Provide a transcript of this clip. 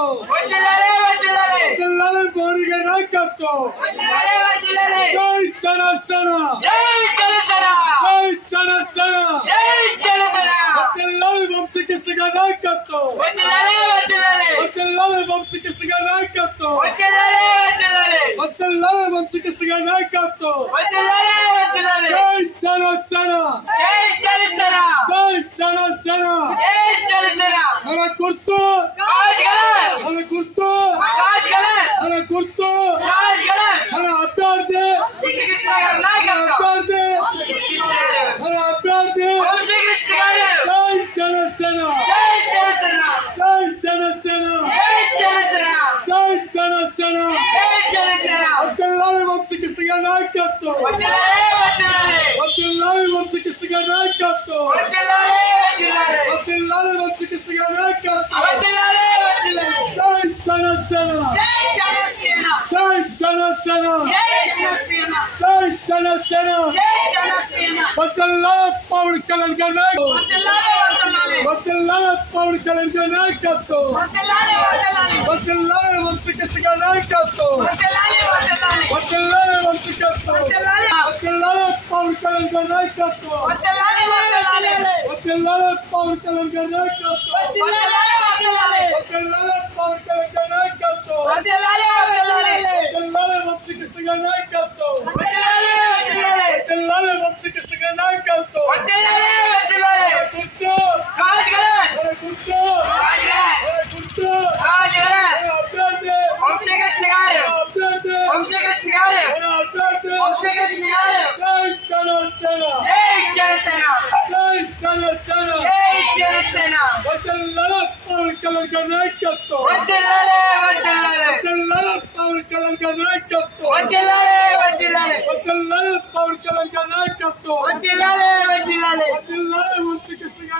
నాయకత్వం వర్ధిల్లాలి మోడీ గారి నాయకత్వం జై జనసేన జై జనసేన వర్ధిల్లాలి వంశీకృష్ణ గారి నాయకత్వం వర్ధిల్లాలి వంశీకృష్ణ గారి నాయకత్వం వర్ధిల్లాలి వంశీకృష్ణ గారి నాయకత్వం జై జనసేన జై జనసేన మన గుర్తు మన గుర్తు మన గుర్తు మన అభ్యర్థి మన అభ్యర్థి మన అభ్యర్థి జై జనసేన జై జనసేన జై జనసేన వర్ధిల్లాలి వంశీకృష్ణ గారి నాయకత్వం వర్ధిల్లాలి వంశీకృష్ణ గారి నాయకత్వం వర్ధిల్లాలి వంశీకృష్ణ గారి నాయకత్వం జై జనసేన జై జనసేన జై జనసేన వర్ధిల్లాలి పవన్ కళ్యాణ్ గారి నాయకత్వం వర్ధిల్లాలి పవన్ కళ్యాణ్ గారి నాయకత్వం వర్ధిల్లాలి వంశీకృష్ణ గారి నాయకత్వం వర్ధిల్లాలి వంశీకృష్ణ వర్ధిల్లాలి పవన్ కళ్యాణ్ గారి నాయకత్వం వర్ధిల్లాలి పవన్ కళ్యాణ్ గారి నాయకత్వం వర్ధిల్లాలి పవన్ కళ్యాణ్ గారి నాయకత్వం వర్ధిల్లాలి వంశీకృష్ణ గారి నాయకత్వం వర్ధిల్లాలి వంశీకృష్ణ గారి నాయకత్వం గుర్తు గుర్తు గుర్తు అభ్యర్థి అభ్యర్థి జై జనసేన జై జనసేన వర్ధిల్లాలి పవన్ కళ్యాణ్ గారి నాయకత్వం వర్ధిల్లాలి పవన్ కళ్యాణ్ గారి నాయకత్వం వర్ధిల్లాలి పవన్ కళ్యాణ్